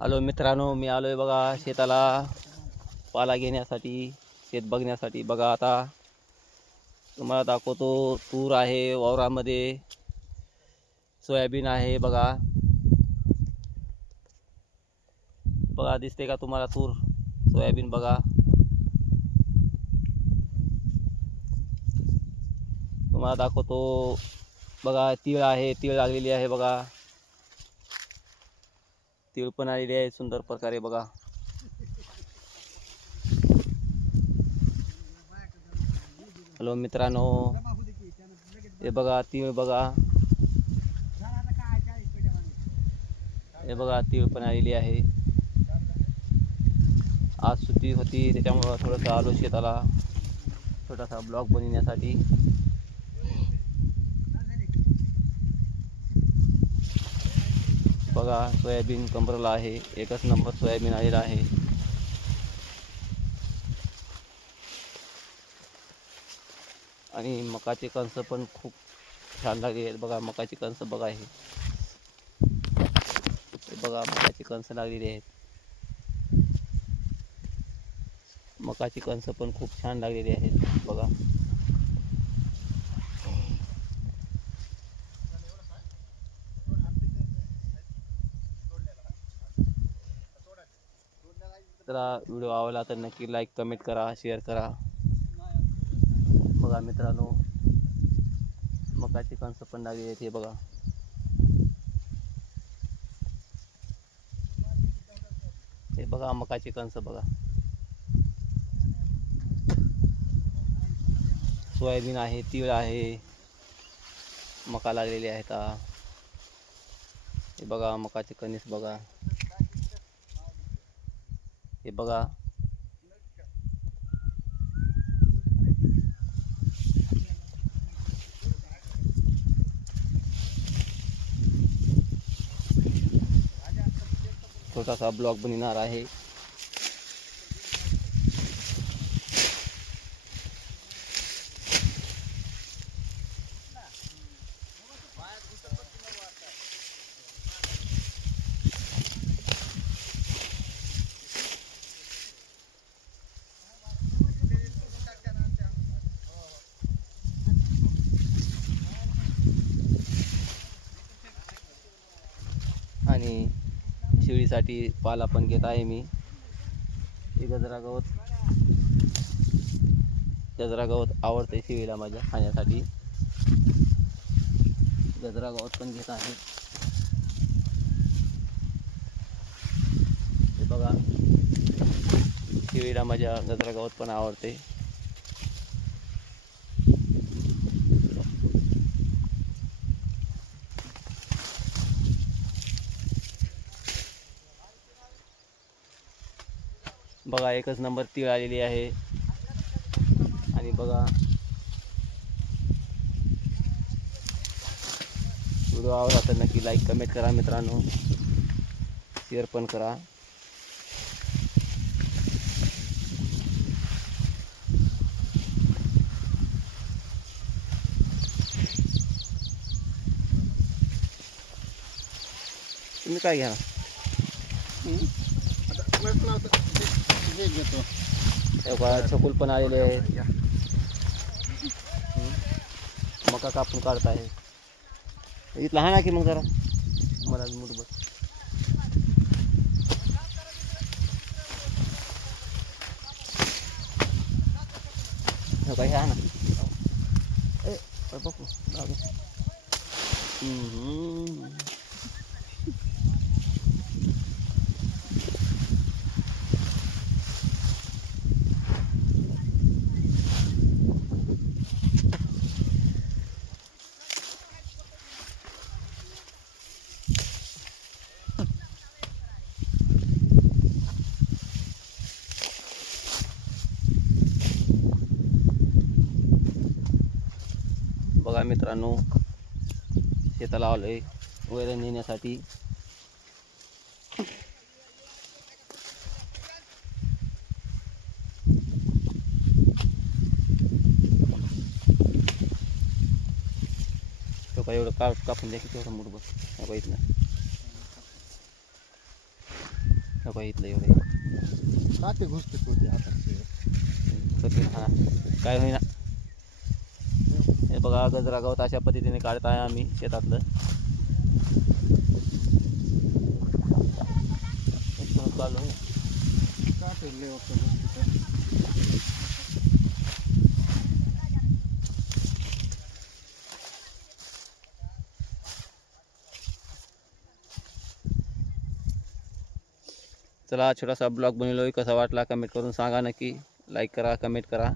Hello मित्रांनो मी आलो आहे बघा शेताला. पाला घेण्यासाठी शेत बघण्यासाठी. बघा आता तुम्हाला दाखवतो तूर आहे वावरामध्ये. सोयाबीन आहे बघा. बघा दिसते का तुम्हाला तूर? सोयाबीन बघा. तुम्हाला दाखवतो. बघा तीळ आहे तीळ लागलेली आहे बघा. तीळ पण आलेली आहे सुंदर प्रकारे बघा. हॅलो मित्रांनो हे बघा तीळ बघा. हे बघा तीळ पण आलेली आहे. आज सुट्टी होती त्याच्यामुळं थोडंसं आलो शेताला. छोटासा ब्लॉग बनवण्यासाठी. बघा सोयाबीन कंबरला आहे. एकच नंबर सोयाबीन आलेला आहे. आणि मकाचे कणस पण खूप छान लागले आहेत. बघा मकाचे कणस बघा हे. बघा मकाचे कणस लागलेले आहेत. मकाचे कणस पण खूप छान लागलेले आहेत. बघा. मित्रा व्हिडिओ आवडला तर नक्की लाईक कमेंट करा शेअर करा. बघा मित्रांनो मकाचे कणसं पण लागली आहेत हे बघा. हे बघा मकाचे कणसं बघा. सोयाबीन आहे तीळ आहे मका लागलेली आहेत. हा. हे बघा मकाचे कणीस बघा. हे बघा छोटासा ब्लॉग बनणार आहे शेळीसाठी पाला पण घेत आहे मी. ते गजरा गवत गजरा गवत आवडते शिवीला माझ्या खाण्यासाठी. गजरा गवत पण घेत आहे. ते बघा. शिवीला माझ्या गजरा गवत पण आवडते बघा एकच नंबर तीळ आलेली आहे. आणि बघा. व्हिडिओ आवडला तर नक्की लाईक कमेंट करा मित्रांनो. शेअर पण करा. तुम्ही काय घ्या? छकुल पण आलेले आहेत. हम्म. मका कापून काढत आहे इथला हा ना की मग जरा? मला मुठभर हे हा ना. ए बापू मित्रांनो शेताला आलोय. वैरण नेण्यासाठी. तो काय एवढं काप कापून द्या की तेवढं मुठभर बघितलं नको इथलं एवढे. काटे घुसते होते हाताचे? सगळे हा. काय होईना. बघा गजरा गवत अशा पद्धतीने काढत आहे आम्ही शेतातलं. चला छोटासा ब्लॉग बनवलोय. कसा वाटला कमेंट करून सांगा नक्की. लाईक करा कमेंट करा.